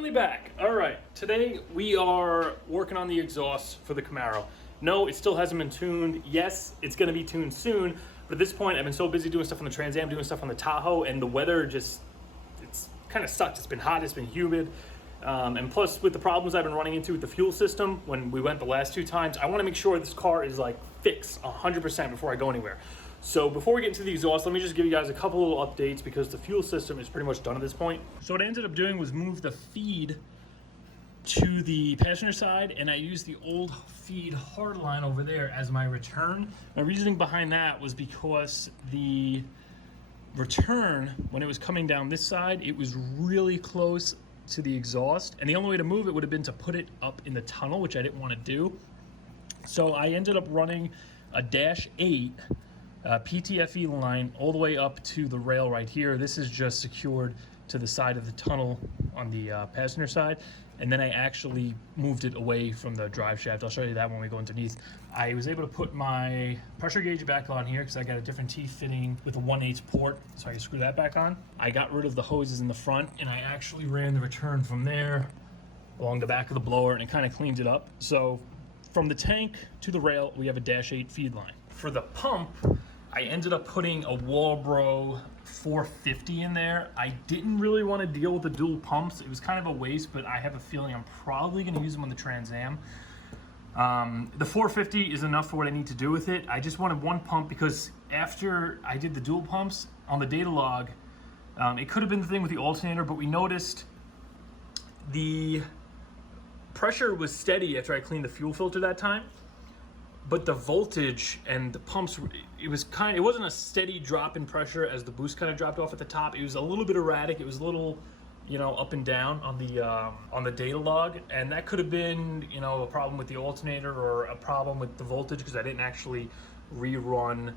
Finally back. All right, today we are working on the exhaust for the Camaro. No, it still hasn't been tuned. Yes, it's gonna be tuned soon, but at this point I've been so busy doing stuff on the Trans Am, doing stuff on the Tahoe, and the weather just, it's kind of sucked. It's been hot, it's been humid. And plus with the problems I've been running into with the fuel system when we went the last two times, I wanna make sure this car is like fixed 100% before I go anywhere. So before we get into the exhaust, let me just give you guys a couple little updates because the fuel system is pretty much done at this point. So what I ended up doing was move the feed to the passenger side, and I used the old feed hardline over there as my return. My reasoning behind that was because the return, when it was coming down this side, it was really close to the exhaust, and the only way to move it would have been to put it up in the tunnel, which I didn't want to do. So I ended up running a -8 PTFE line all the way up to the rail right here. This is just secured to the side of the tunnel on the passenger side, and then I actually moved it away from the drive shaft. I'll show you that when we go underneath. I was able to put my pressure gauge back on here because I got a different T fitting with a 1/8 port, so I can screw that back on. I got rid of the hoses in the front, and I actually ran the return from there along the back of the blower, and it kind of cleaned it up. So from the tank to the rail, we have a -8 feed line. For the pump, I ended up putting a Walbro 450 in there. I didn't really want to deal with the dual pumps. It was kind of a waste, but I have a feeling I'm probably going to use them on the Trans Am. The 450 is enough for what I need to do with it. I just wanted one pump because after I did the dual pumps on the data log, it could have been the thing with the alternator, but we noticed the pressure was steady after I cleaned the fuel filter that time. But the voltage and the pumps, it wasn't a steady drop in pressure as the boost kind of dropped off at the top. It was a little bit erratic. It was a little, up and down on the data log, and that could have been, a problem with the alternator or a problem with the voltage because I didn't actually rerun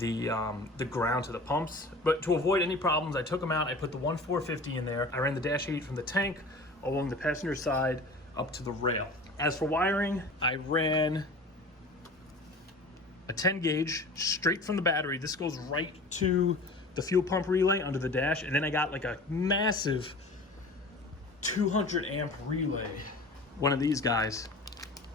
the ground to the pumps. But to avoid any problems, I took them out. I put the 450 in there. I ran the -8 from the tank along the passenger side up to the rail. As for wiring, I ran a 10 gauge straight from the battery. This goes right to the fuel pump relay under the dash, and then I got like a massive 200 amp relay, one of these guys,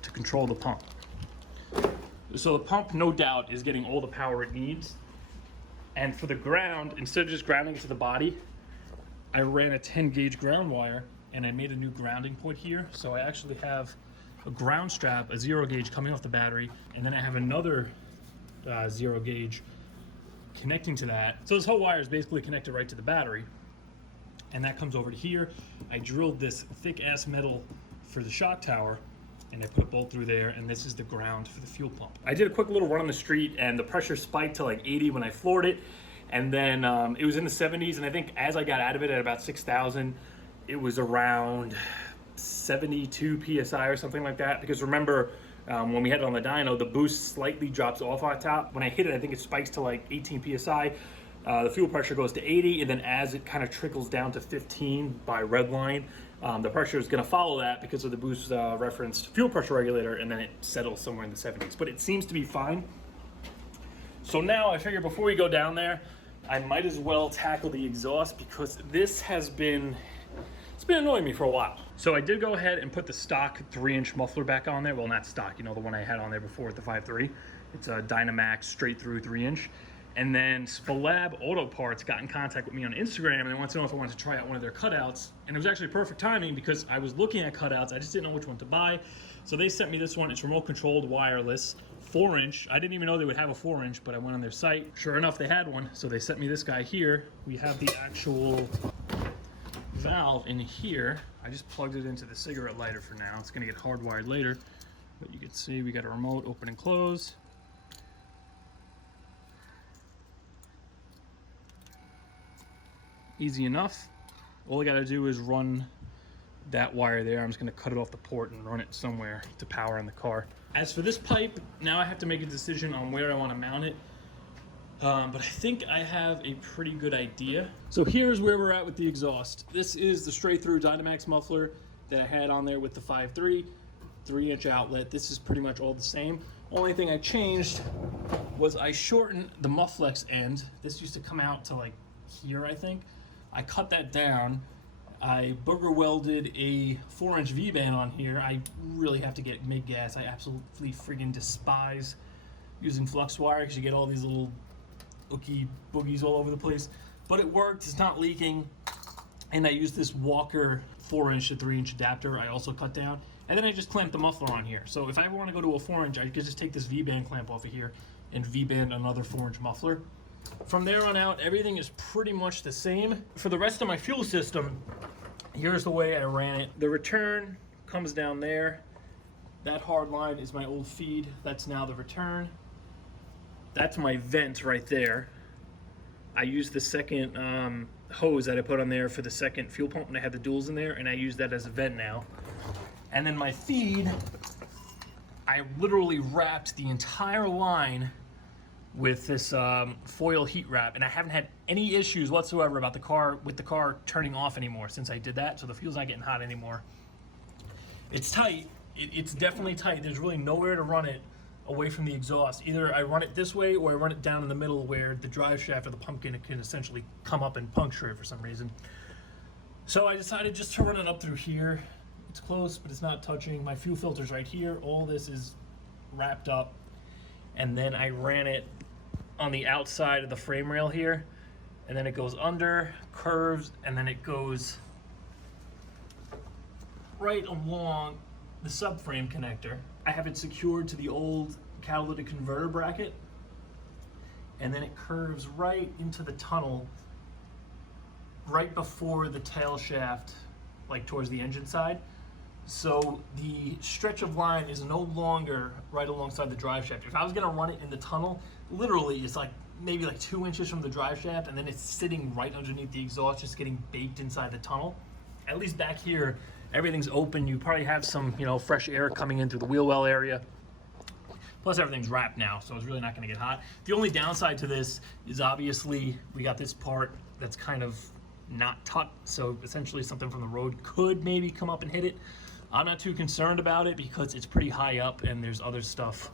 to control the pump. So the pump, no doubt, is getting all the power it needs. And for the ground, instead of just grounding it to the body, I ran a 10 gauge ground wire, and I made a new grounding point here. So I actually have a ground strap, a 0 gauge coming off the battery, and then I have another 0 gauge connecting to that. So this whole wire is basically connected right to the battery, and that comes over to here. I drilled this thick ass metal for the shock tower, and I put a bolt through there, and this is the ground for the fuel pump. I did a quick little run on the street, and the pressure spiked to like 80 when I floored it, and then it was in the 70s, and I think as I got out of it at about 6,000, it was around 72 PSI or something like that. Because remember, when we had it on the dyno, the boost slightly drops off on top. When I hit it, I think it spikes to like 18 PSI. The fuel pressure goes to 80, and then as it kind of trickles down to 15 by red line, the pressure is going to follow that because of the boost referenced fuel pressure regulator, and then it settles somewhere in the 70s. But it seems to be fine. So now I figure before we go down there, I might as well tackle the exhaust because this has been, it's been annoying me for a while. So I did go ahead and put the stock 3-inch muffler back on there. Well, not stock, the one I had on there before with the 5.3. It's a Dynamax straight through 3-inch. And then Spelab Auto Parts got in contact with me on Instagram, and they wanted to know if I wanted to try out one of their cutouts. And it was actually perfect timing because I was looking at cutouts. I just didn't know which one to buy. So they sent me this one. It's remote controlled, wireless, 4-inch. I didn't even know they would have a 4-inch, but I went on their site. Sure enough, they had one. So they sent me this guy here. We have the actual valve in here. I just plugged it into the cigarette lighter for now. It's gonna get hardwired later, but you can see we got a remote open and close. Easy enough. All I gotta do is run that wire there. I'm just gonna cut it off the port and run it somewhere to power on the car. As for this pipe, now I have to make a decision on where I wanna mount it. But I think I have a pretty good idea. So here's where we're at with the exhaust. This is the straight through Dynamax muffler that I had on there with the 5.3, 3-inch outlet. This is pretty much all the same. Only thing I changed was I shortened the mufflex end. This used to come out to like here, I think. I cut that down I booger welded a 4-inch V-band on here. I really have to get MIG gas. I absolutely friggin' despise using flux wire because you get all these little ookie boogies all over the place. But it worked, it's not leaking. And I used this Walker 4-inch to 3-inch adapter I also cut down. And then I just clamped the muffler on here. So if I ever want to go to a 4-inch, I could just take this V-band clamp off of here and V-band another 4-inch muffler. From there on out, everything is pretty much the same. For the rest of my fuel system, here's the way I ran it. The return comes down there. That hard line is my old feed. That's now the return. That's my vent right there. I used the second hose that I put on there for the second fuel pump, and I had the duals in there, and I use that as a vent now. And then my feed, I literally wrapped the entire line with this foil heat wrap, and I haven't had any issues whatsoever about the car turning off anymore since I did that. So the fuel's not getting hot anymore. It's tight. It's definitely tight. There's really nowhere to run it away from the exhaust. Either I run it this way or I run it down in the middle where the drive shaft or the pumpkin can essentially come up and puncture it for some reason. So I decided just to run it up through here. It's close, but it's not touching. My fuel filter's right here. All this is wrapped up. And then I ran it on the outside of the frame rail here. And then it goes under, curves, and then it goes right along the subframe connector. I have it secured to the old catalytic converter bracket, and then it curves right into the tunnel right before the tail shaft, like towards the engine side. So the stretch of line is no longer right alongside the drive shaft. If I was gonna run it in the tunnel, literally it's like maybe like 2 inches from the drive shaft, and then it's sitting right underneath the exhaust, just getting baked inside the tunnel. At least back here, everything's open. You probably have some, fresh air coming in through the wheel well area. Plus everything's wrapped now, so it's really not gonna get hot. The only downside to this is obviously we got this part that's kind of not tucked, so essentially something from the road could maybe come up and hit it. I'm not too concerned about it because it's pretty high up and there's other stuff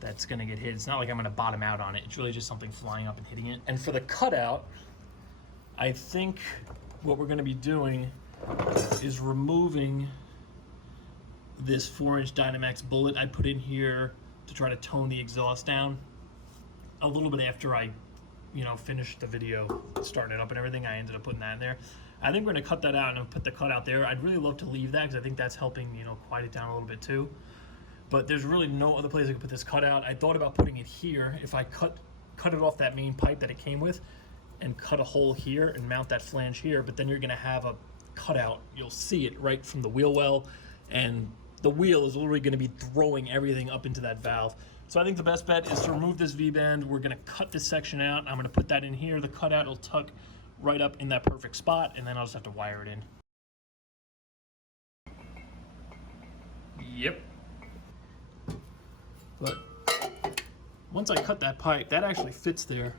that's gonna get hit. It's not like I'm gonna bottom out on it. It's really just something flying up and hitting it. And for the cutout, I think what we're gonna be doing is removing this 4-inch Dynamax bullet I put in here to try to tone the exhaust down. A little bit after I, finished the video, starting it up and everything, I ended up putting that in there. I think we're gonna cut that out and I'll put the cutout there. I'd really love to leave that because I think that's helping, quiet it down a little bit too. But there's really no other place I could put this cutout. I thought about putting it here. If I cut it off that main pipe that it came with and cut a hole here and mount that flange here, but then you're gonna have a cutout. You'll see it right from the wheel well, and the wheel is literally gonna be throwing everything up into that valve. So I think the best bet is to remove this V-band. We're gonna cut this section out. I'm gonna put that in here. The cutout will tuck right up in that perfect spot, and then I'll just have to wire it in. Yep. But once I cut that pipe, that actually fits there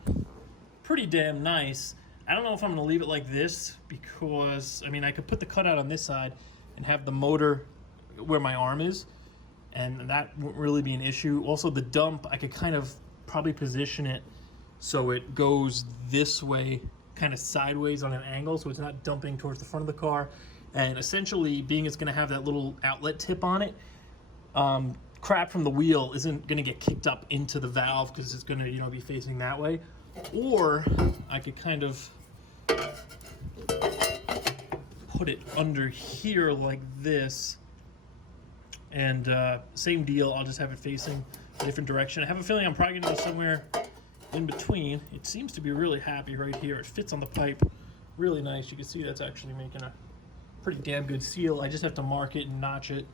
pretty damn nice. I don't know if I'm gonna leave it like this because, I could put the cutout on this side and have the motor where my arm is, and that won't really be an issue. Also, the dump, I could kind of probably position it so it goes this way, kind of sideways on an angle, so it's not dumping towards the front of the car. And essentially, being it's gonna have that little outlet tip on it, crap from the wheel isn't gonna get kicked up into the valve because it's gonna, be facing that way. Or I could kind of put it under here like this, and same deal, I'll just have it facing a different direction. I have a feeling I'm probably gonna go somewhere in between. It seems to be really happy right here. It fits on the pipe really nice. You can see that's actually making a pretty damn good seal. I just have to mark it and notch it.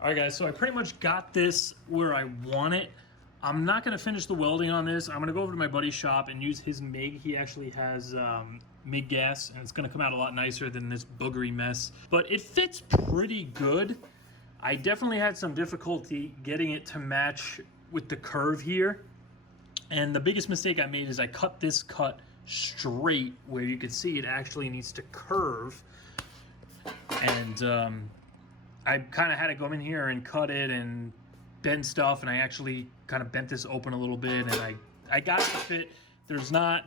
Alright guys, so I pretty much got this where I want it. I'm not going to finish the welding on this. I'm going to go over to my buddy's shop and use his MIG. He actually has MIG gas, and it's going to come out a lot nicer than this boogery mess. But it fits pretty good. I definitely had some difficulty getting it to match with the curve here. And the biggest mistake I made is I cut this cut straight where you can see it actually needs to curve. And I kind of had to go in here and cut it and bend stuff, and I actually kind of bent this open a little bit, and I got it to fit. There's not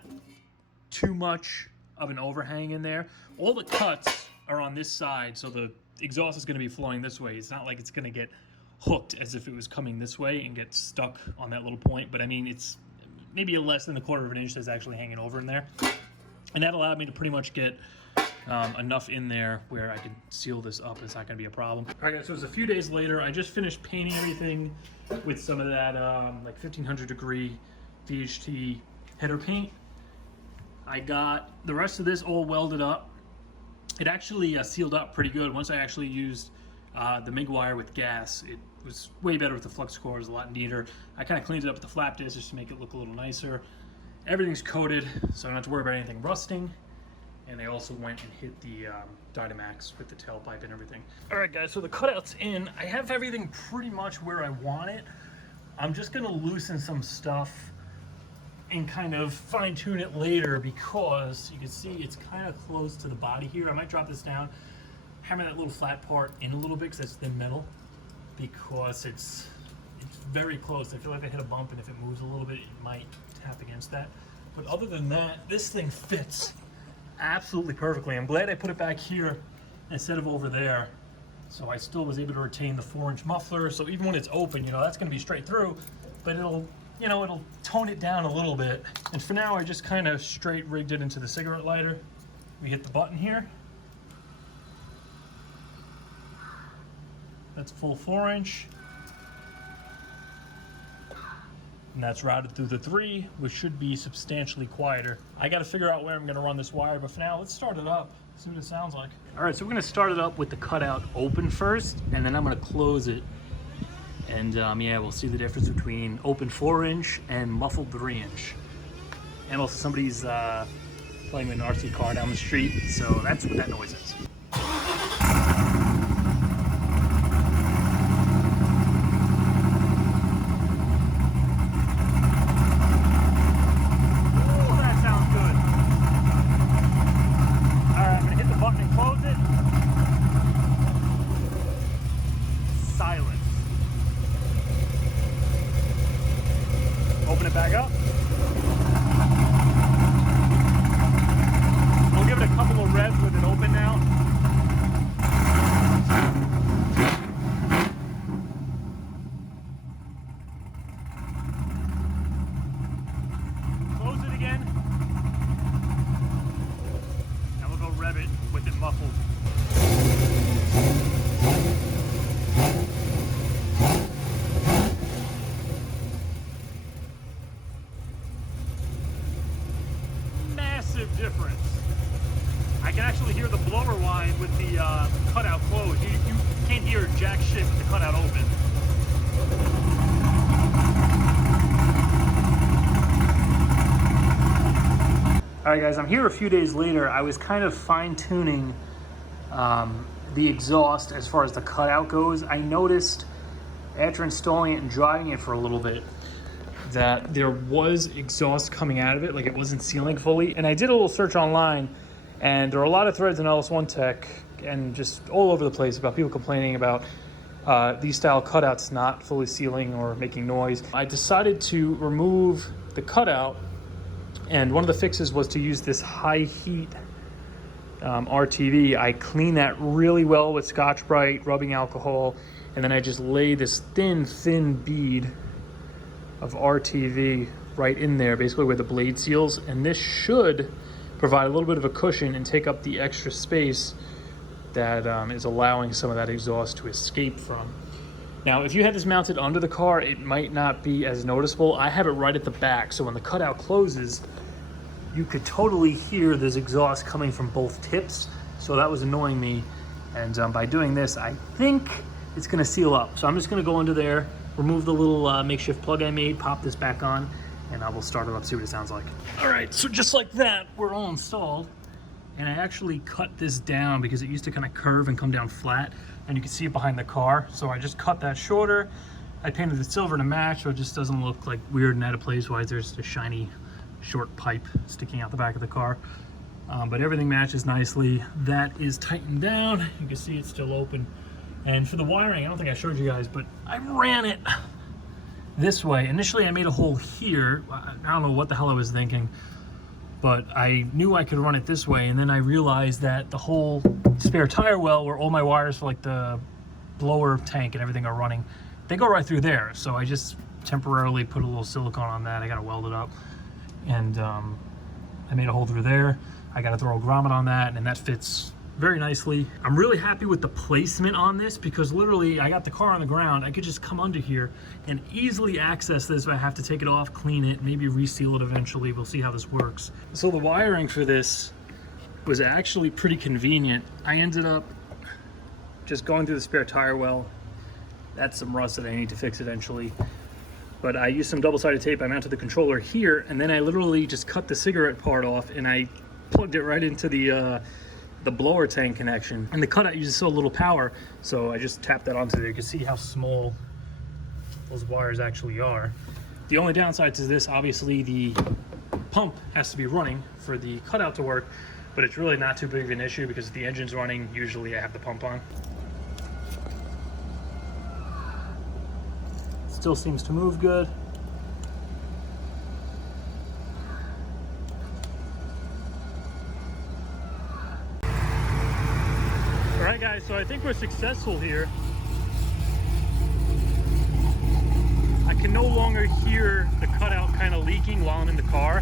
too much of an overhang in there. All the cuts are on this side, so the exhaust is going to be flowing this way. It's not like it's going to get hooked as if it was coming this way and get stuck on that little point, but I mean, it's maybe a less than a quarter of an inch that's actually hanging over in there. And that allowed me to pretty much get enough in there where I could seal this up. It's not going to be a problem. All right, guys, so it was a few days later. I just finished painting everything with some of that like 1500 degree VHT header paint. I got the rest of this all welded up. It actually sealed up pretty good. Once I actually used the MIG wire with gas, it was way better with the flux core. It was a lot neater. I kind of cleaned it up with the flap disc just to make it look a little nicer. Everything's coated, so I don't have to worry about anything rusting. And they also went and hit the Dynamax with the tailpipe and everything. All right, guys, so the cutout's in. I have everything pretty much where I want it. I'm just gonna loosen some stuff and kind of fine tune it later, because you can see it's kind of close to the body here. I might drop this down, hammer that little flat part in a little bit because that's thin metal, because it's very close. I feel like I hit a bump, and if it moves a little bit, it might tap against that. But other than that, this thing fits absolutely perfectly. I'm glad I put it back here instead of over there, so I still was able to retain the 4-inch muffler. So even when it's open, you know, that's going to be straight through, but it'll, you know, it'll tone it down a little bit. And for now, I just kind of straight rigged it into the cigarette lighter. We hit the button here. That's full 4-inch. And that's routed through the 3, which should be substantially quieter. I got to figure out where I'm going to run this wire, but for now, let's start it up, see what it sounds like. All right, so we're going to start it up with the cutout open first, and then I'm going to close it. And yeah, we'll see the difference between open 4-inch and muffled 3-inch. And also somebody's playing with an RC car down the street, so that's what that noise is. Open it back up. We'll give it a couple of revs with it open now. Close it again. Now we'll go rev it with it muffled. Difference. I can actually hear the blower line with the cutout closed. You can't hear jack shit with the cutout open. All right, guys, I'm here a few days later. I was kind of fine-tuning the exhaust as far as the cutout goes. I noticed after installing it and driving it for a little bit that there was exhaust coming out of it, like it wasn't sealing fully. And I did a little search online, and there are a lot of threads in LS1 Tech and just all over the place about people complaining about these style cutouts not fully sealing or making noise. I decided to remove the cutout, and one of the fixes was to use this high heat RTV. I clean that really well with Scotch-Brite, rubbing alcohol, and then I just lay this thin bead of RTV right in there, basically where the blade seals, and this should provide a little bit of a cushion and take up the extra space that is allowing some of that exhaust to escape from. Now, if you had this mounted under the car, it might not be as noticeable. I have it right at the back, so when the cutout closes, you could totally hear this exhaust coming from both tips, so that was annoying me. And by doing this, I think it's gonna seal up. So I'm just gonna go under there, remove the little makeshift plug I made, pop this back on, and I will start it up, see what it sounds like. All right, so just like that, we're all installed. And I actually cut this down because it used to kind of curve and come down flat, and you can see it behind the car. So I just cut that shorter. I painted the silver to match, so it just doesn't look like weird and out of place. Why there's a shiny short pipe sticking out the back of the car. But everything matches nicely. That is tightened down. You can see it's still open. And for the wiring, I don't think I showed you guys, but I ran it this way. Initially, I made a hole here. I don't know what the hell I was thinking, but I knew I could run it this way, and then I realized that the whole spare tire well, where all my wires for like the blower tank and everything are running, they go right through there. So I just temporarily put a little silicone on that. I got to weld it up, and I made a hole through there. I got to throw a grommet on that, and that fits very nicely. I'm really happy with the placement on this, because literally I got the car on the ground. I could just come under here and easily access this if I have to take it off, clean it, maybe reseal it eventually. We'll see how this works. So the wiring for this was actually pretty convenient. I ended up just going through the spare tire well. That's some rust that I need to fix eventually. But I used some double-sided tape. I mounted the controller here, and then I literally just cut the cigarette part off, and I plugged it right into the blower tank connection. And the cutout uses so little power, so I just tapped that onto there. You can see how small those wires actually are. The only downside to this, obviously, the pump has to be running for the cutout to work, but it's really not too big of an issue, because if the engine's running, usually I have the pump on. Still seems to move good. All right, guys, so I think we're successful here. I can no longer hear the cutout kind of leaking while I'm in the car.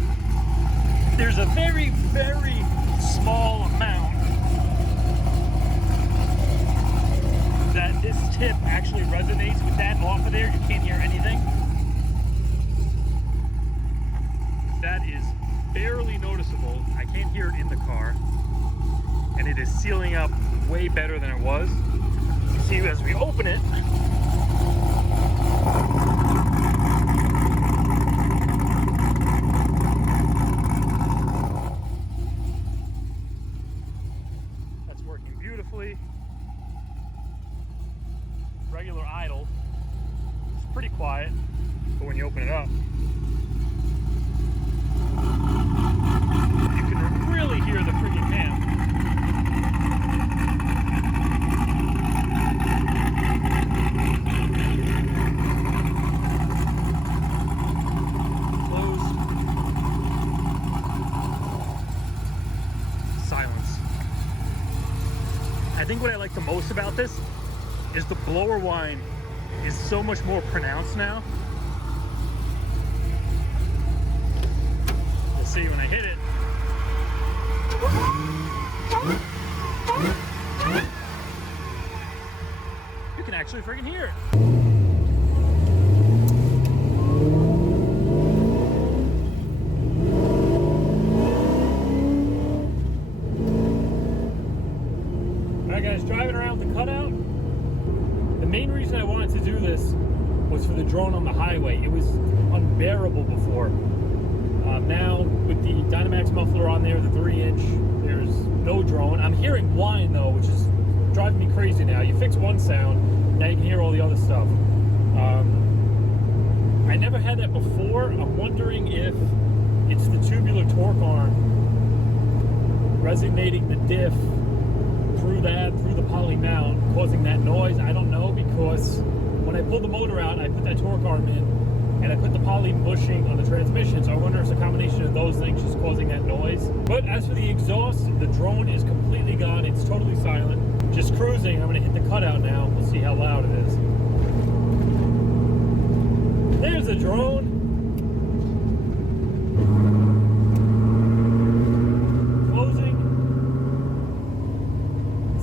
There's a very, very small amount that this tip actually resonates with that off of there. You can't hear anything. That is barely noticeable. I can't hear it in the car. And it is sealing up way better than it was. You see, as we open it, that's working beautifully. Regular idle, it's pretty quiet, but when you open it up, you can really hear the freaking ham. Closed. Silence. I think what I like the most about this is the blower whine is so much more pronounced now. You'll see when I hit it. You can actually freaking hear it. Alright guys, driving around the cutout. The main reason I wanted to do this was for the drone on the highway. It was unbearable before. Now, with the Dynamax muffler on there, the 3-inch, there's no drone. I'm hearing whine though, which is driving me crazy now. You fix one sound, now you can hear all the other stuff. I never had that before. I'm wondering if it's the tubular torque arm resonating the diff through the poly mount, causing that noise. I don't know, because when I pulled the motor out, I put that torque arm in, and I put the poly bushing on the transmission, so I wonder if it's a combination of those things just causing that noise. But as for the exhaust, the drone is completely gone. It's totally silent. Just cruising. I'm going to hit the cutout now. We'll see how loud it is. There's the drone. Closing.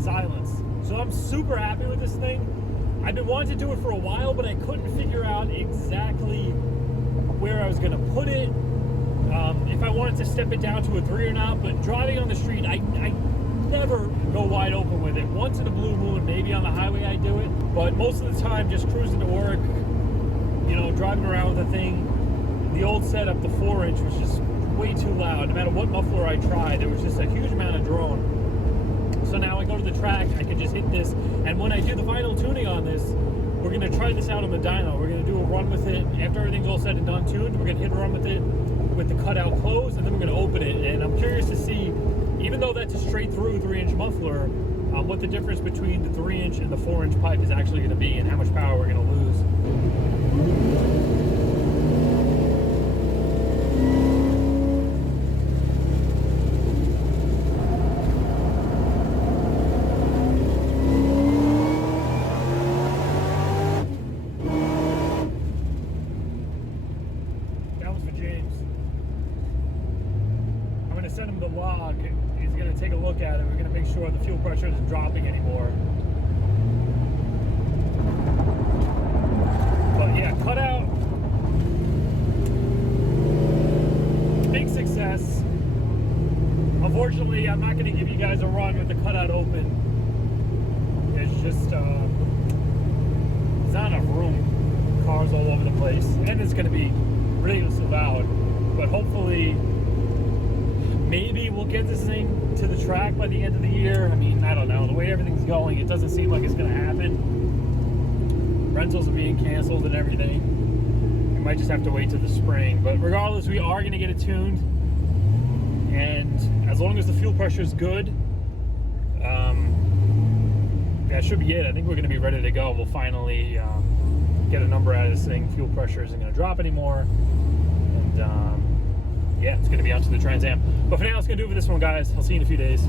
Silence. So I'm super happy with this thing. I've been wanting to do it for a while, but I couldn't figure out exactly where I was going to put it, if I wanted to step it down to a 3 or not. But driving on the street, I never go wide open with it. Once in a blue moon, maybe on the highway I do it, but most of the time just cruising to work, you know, driving around with the thing. The old setup, the 4-inch, was just way too loud. No matter what muffler I tried, there was just a huge amount of drone. So now I go to the track, I can just hit this, and when I do the final tuning on this, we're going to try this out on the dyno. We're going to do a run with it. After everything's all said and done tuned, we're going to hit a run with it with the cutout closed, and then we're going to open it. And I'm curious to see, even though that's a straight through 3-inch muffler, what the difference between the 3-inch and the 4-inch pipe is actually going to be and how much power we're going to lose. That was for James. I'm going to send him the log. He's going to take a look at it. We're going to make sure the fuel pressure isn't dropping anymore. But yeah, Cutout, big success. Unfortunately, I'm not going to give you guys a run with the Cutout open. It's just, there's not enough room. Cars all over the place. And it's going to be ridiculously loud. But hopefully, maybe we'll get this thing to the track by the end of the year. I mean, I don't know. The way everything's going, it doesn't seem like it's going to happen. Rentals are being canceled and everything. We might just have to wait till the spring. But regardless, we are going to get it tuned. And as long as the fuel pressure is good, that should be it. I think we're going to be ready to go. We'll finally get a number out of this thing. Fuel pressure isn't going to drop anymore. And yeah, it's going to be onto the Trans Am. But for now, it's going to do it for this one, guys. I'll see you in a few days.